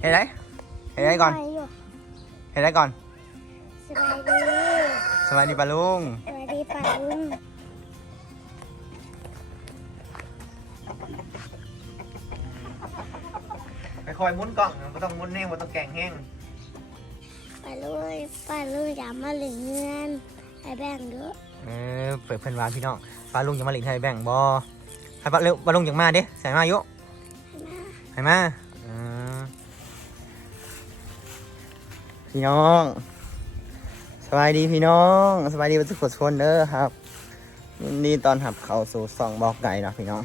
เห็นไหมเห็นไหมก่อนไปยู่เห็นไหมก่อน สบายดีสวัสดีปาลุง สบายดีป่าลุงไปคอยมุนกล่องไม่ต้องมุนแห้งไม่ต้องแกงแห้งป่าลุงป่าลุงอย่ามาเหลือเงินไอ้แบ่งเด้อเออเปิดเพื่อนวานพี่น้องปาลุงจะมาหลิงไทยแบ่งบอให้ปาเร็วปาลุงอย่างมาดิใส่มาอยู่ให้มา พี่น้องสบายดีพี่น้องสบายดีทุกคนเด้อครับยินดีตอนหับเข้าสู่สองบอกไก่นะพี่น้อง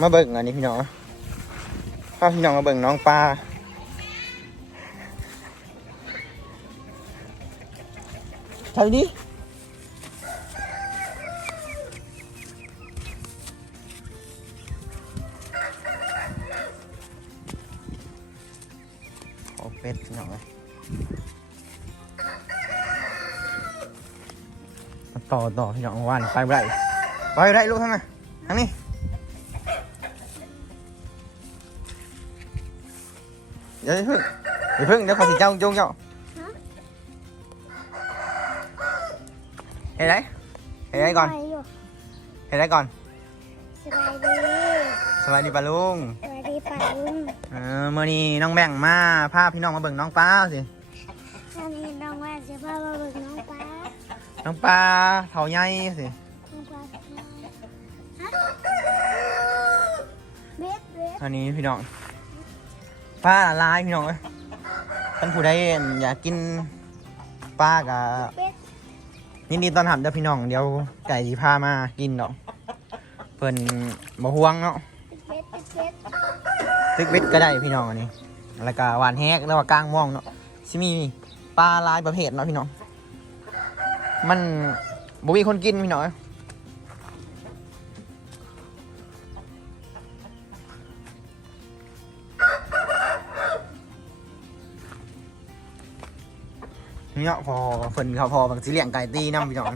มาเบิ่งอันนี้พี่น้องพาพี่น้องมาเบิ่งน้องปลาใช่ดิ เป็ดพี่น้องเลยมาต่อต่อพี่น้องวันไปบ่ได้ไปบ่ได้ลูกทำไมทางนี้เดี๋ยวอย่าเพิ่งอย่าเพิ่งเดี๋ยวขอสิเจ้าจงเจ้าเห็นไหมเห็นไหมก่อนไปยู่เห็นไหมก่อน สบายดีสวัสดีปาลุงสบายดีป่าลุง เออมื่อนี้น้องแบ่งมาพาพี่น้องมาเบิ่งน้องปลาสิท่านเห็นน้องว่าจะพามาเบิ่งน้องปลาน้องปลาเถาใหญ่สิน้องปลาฮะเบ็ดเบ็ดอันนี้พี่น้องปลาลายพี่น้องเอ้ยท่านผู้ใดอยากกินปลากะเบ็ดยินดีต้อนรับเด้อพี่น้องเดี๋ยวไก่สิพามากินดอกเพิ่นบ่ห่วงเนาะ เบ็ดเบ็ดเบ็ด ตึกเบ็ดก็ได้พี่น้องอันนี้ แล้วก็หวานแฮกแล้วก็กลางม่วงเนาะสิมีปลาหลายประเภทเนาะพี่น้อง มันบ่มีคนกินพี่น้องนี่เนาะพอเพิ่นเขาพอบางสิเลี้ยงไก่ตีน้ำพี่น้อง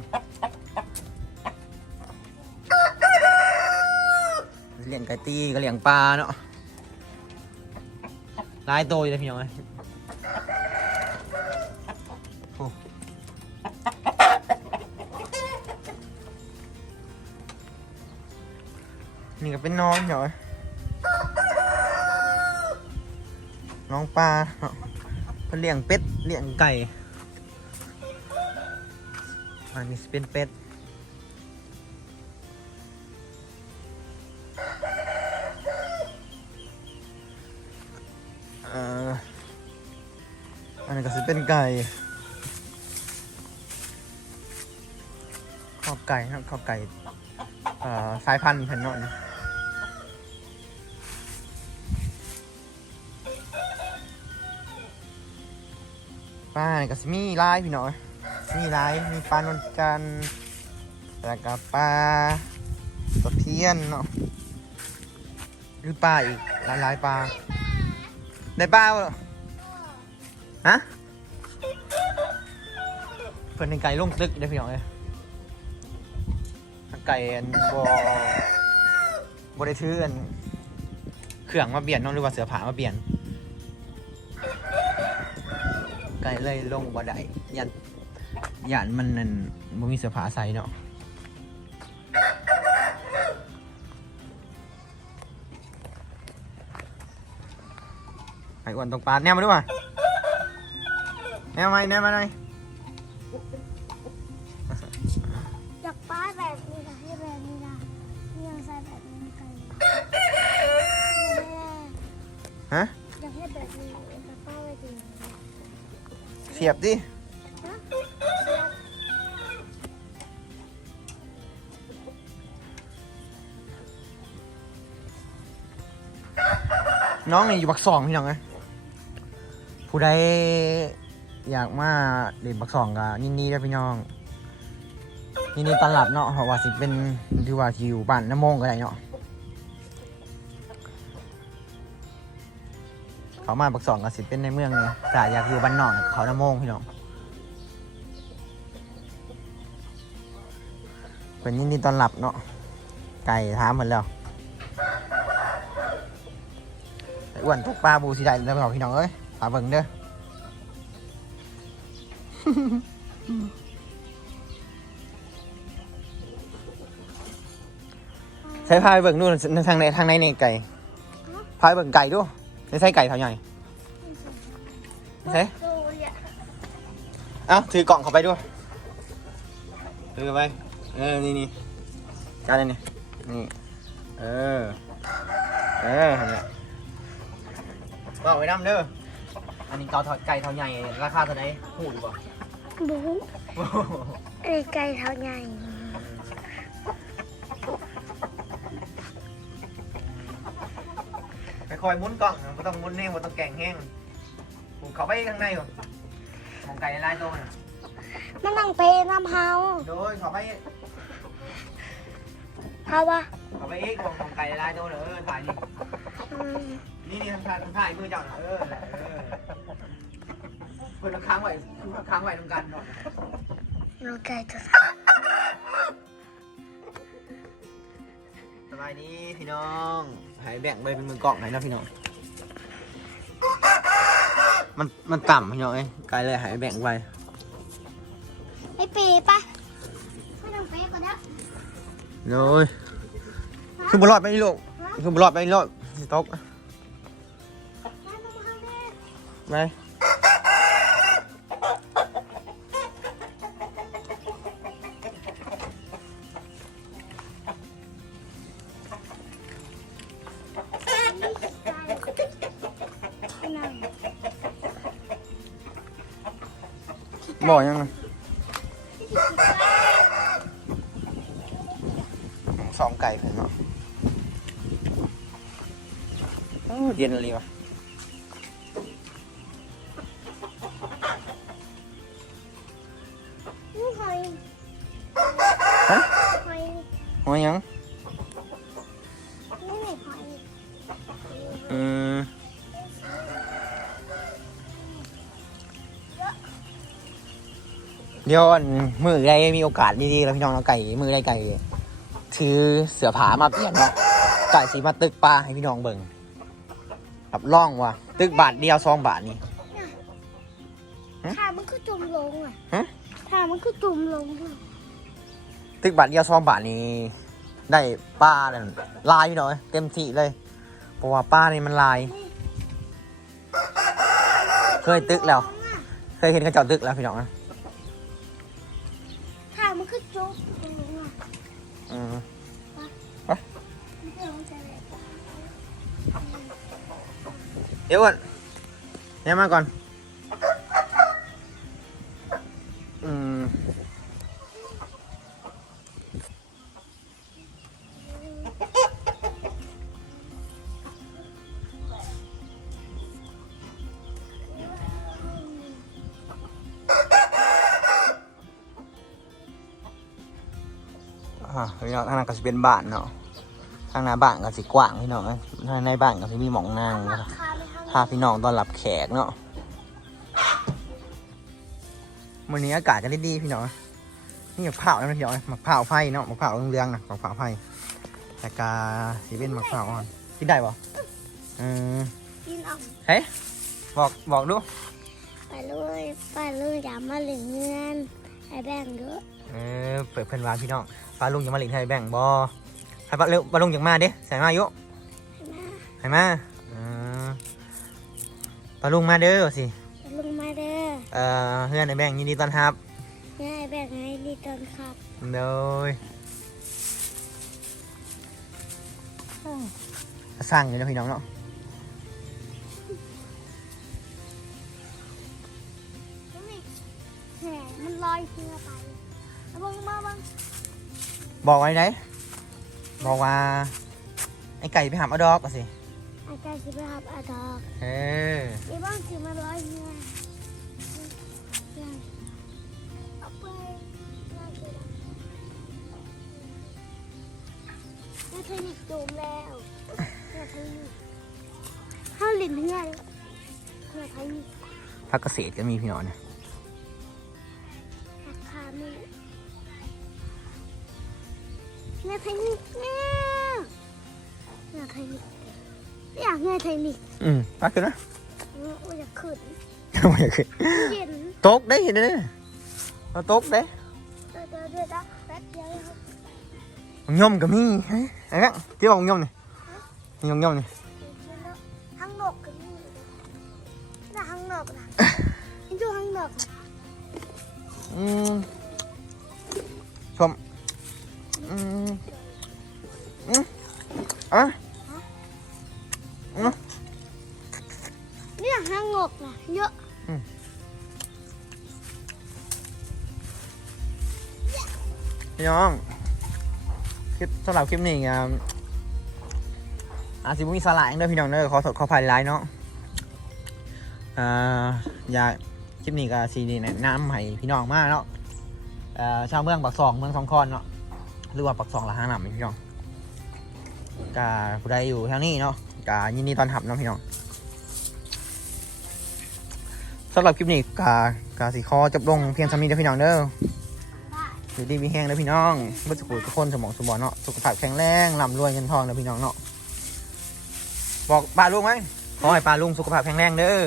เลี้ยงไก่ตีก็เลี้ยงปลาเนาะ หลายตัวอยู่เลยพี่น้องเอ้ยโอ้นี่ก็เป็นน้องพี่น้อยน้องปลาเนาะเพิ่นเลี้ยงเป็ดเลี้ยงไก่อันนี้สิเป็นเป็ด ไก่ ขอบไก่ครับ ขอบไก่เอ่อสายพันธุ์เพิ่นนาะนี่ปลานก็สิมีลายพี่น้อยมีลาย มีปลานวลจันทร์แล้วก็ปลาตะเพียนเนาะหรือปลาอีกหลายๆปลาได้ปลาเหรอฮะ เพื่อนเป็นไก่ลงตึกได้พี่น้องเลยไก่อันบอบได้ถืออันเครื่องมาเปลี่ยนเน้องหรือว่าเสือผามาเปลี่ยน ไก่เลยลงบ่ได้ยันยันมันนั่นบ่มีเสือผาใส่เนาะไอ้อ้วนตรงปลาแนวมาด้วยแนวมาแนวมาหน่ เสียบดิน้องนี่อยู่บักสองพี่น้องไงผู้ใดอยากมาเล่นบักสองกับนี่นี่ได้พี่น้องนี่นี่ตอนหลับเนาะเพราะว่าสิเป็นที่ว่าที่อยู่บ้านน้ำมงก็ได้เนาะ เขามาบักสองก็สิเป็นในเมืองเนี่ยแต่อยากอยู่บ้านนอกเขาหน้ำมงพี่น้องเป็นยินดีตอนหลับเนาะไก่ถามเหมดแล้วอ้วนตกปลาบูสิได้แล้วพี่น้องพี่น้องเอ้ยฝาเบิ่งเด้อใช้พายเบิ่งนู่นทางในทางในในไก่พายเบิ่งไก่ดูใช้ ใช้ไก่เท่าใหญ่ใช้ดูเนี่ยเอ้าถือกล่องเข้าไปด้วยถือเข้าไปเออนี่นี่การนี่นี่เออเออเนี่ยบอกไว้น้ำเด้ออันนี้เกาทอดไก่เท่าใหญ่ราคาเท่าไหร่หูดีบ่บุ้งไอ้ไก่เท่าใหญ่ อยหมุนกล่องไม่ต้องหมุนแห้งไม่ต้องแกงแห้งผูกเขาไปข้างในก่อนของไก่ลายตัวน่ะมันนั่งเปน้ำเฮาโดยเขาไปเฮาวะเขาไปอีกของของไก่ลายตัวน่ะเออถ่ายนี่อืมนี่นี่ทำถ่ายทำถ่ายมือเจ้าน่ะเออแหละเออเปิดค้างไว้ค้างไว้ตรงกันก่อนดูไก่ตัว บายดีพี่น้องหายแบ่งไปเป็นมือกล่องให้นะพี่น้อง มันมันต่ำพี่น้องเอ้ยไกลเลยหายแบ่งไปไอ้เปปะไม่ต้องเปก่อนนะโน้ยคือบุรอดไปนี่ลูกคือบุรอดไปนี่ลูกสิตกมาต้องมาแม่ไป บอกยังไงสองไก่เพิ่น เดี๋ยวอันมือใดมีโอกาสดีๆแล้วพี่น้องเอาไก่มือใดไก่ถือเสือผามาเปลี่ยนเนาะไก่สีมาตึกปลาให้พี่น้องเบิ่งรับร่องว่ะตึกบาทเดียวสองบาทนี่ถ้ามันก็จุ่มลงอะฮะถ้ามันก็จุ่มลงอะตึกบาทเดียวสองบาทนี่ได้ปลาเนี่ยลายพี่น้อยเต็มที่เลยเพราะว่าปลานี่มันลาย เคยตึกแล้ว เคยเห็นกระเจ้าตึกแล้วพี่น้องนะ เดี๋ยวก่อนเนี่ยมาก่อน อืมอ่าพี่น้องทางนั้นก็จะเป็นบ้านเนาะทางหน้าบ้านก็สิกว้างพี่น้องเอ้ยทางในบ้านก็จะมีหมองนั่งนะครับคาไม่เท่าไหร่พาพี่น้องต้อนรับแขกเนาะวันนี้อากาศก็ได้ดีพี่น้องนี่มะพร้าวนะพี่น้องมะพร้าวไฟเนาะมะพร้าวเรืองๆนะมะพร้าวไฟแต่กาสีเป็นมะพร้าวอ่อนกินได้ปะเออกินเออกเฮ้ยบอกบอกดูไปเลยไปเลยอย่ามาเหลือเงินไอ้แบ่งเยอะเออเปิดเพิ่นวานพี่น้องปลาลุงยังมาหลิงไทยแบ่งบอ ให้ปลาเร็วปลาลุงยังมาเด้แสงมาอยุนะให้มาเออปลาลุงมาเด้อสิลงมาเด้อเออเพื่อนในแบ่งยินดีต้อนรับง่ายแบ่งให้ดีตอนครับโดยสร้างอยู่นะพี่น้องเนาะแหมมันลอยเรือไปแล้วมึงมาบ้างบอกไว้ไหน บอกว่า ไอ้ไก่ไปหามเอาดอกก่อนสิอาจารย์สิไปหับอาดอกเออไอ้บ้างสิมาลอยเรือเอาไปน่าจะน่าเทนิกโดมแล้วน่าเทนิกห้าหลินเรือน่าเทนิกพักเกษตรก็มีพี่น้องเนี่ย น่าเทนิกเนี่ยน่าเทนิกอยากเงยไทยนิกอืมปลาขึ้นนะว่าอยากขึ้นไม่อยากขึ้นเย็นตกได้เห็นเด้อเราตกได้เดี๋ยวเดี๋ยวเดี๋ยวนะแป๊บเดียวเลยครับมังยมกับมีเฮ้ยไอ้เนี่ยที่บอกมังยมนี่มีมังยมนี่ห้างนกกันนี่น่ะห้างนกนะนี่ดูห้างนกนะอืมชม อืมอืมอะเนี่ยห้างนกนะเยอะพี่น้องคลิปสำหรับคลิปนี้อะอาจสิบุมีสาระเด้อพี่น้องเด้อขอขอภายไลน์เนาะอ่าอยากคลิปนี้ก็ซีดีแนะนำให้พี่น้องมากเนาะอ่อชาวเมืองปักซองเมืองสองคอนเนาะ หรือว่าปักซองละห้าหนำพี่น้องกาผู้ใดอยู่แถวนี้เนาะกายินดีต้อนรับเนาะพี่น้องสำหรับคลิปนี้กากาสีคอจบลงเพียงสำนี้เด้อพี่น้องเด้อได้อยู่ดีมีแห้งนะพี่น้องเมื่อสักครู่ทุกคนสมองสมบัติเนาะสุขภาพแข็งแรงร่ำรวยเงินทองนะพี่น้องเนาะบอกป้าลุงไหมขอให้ป้าลุงสุขภาพแข็งแรงเด้อ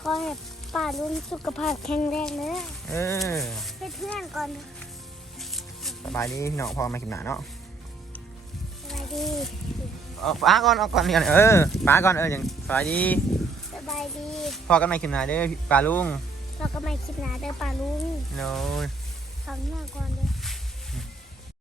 ขอให้ป้าลุงสุขภาพแข็งแรงเลยเออให้เพื่อนก่อนนะส บายดีพี่น้องพอมากินหนาเนาะสบายดีเอาป้าก่อนเอาก่อนนี่ก่อนเออป้าก่อนเอออย่างสบายดีสบายดีพอกันมากินหนาเด้อป้าลุงเราก็ไม่คิดหนาเด้อป้าลุงโน้ยฟังหน้าก่อนเด้อ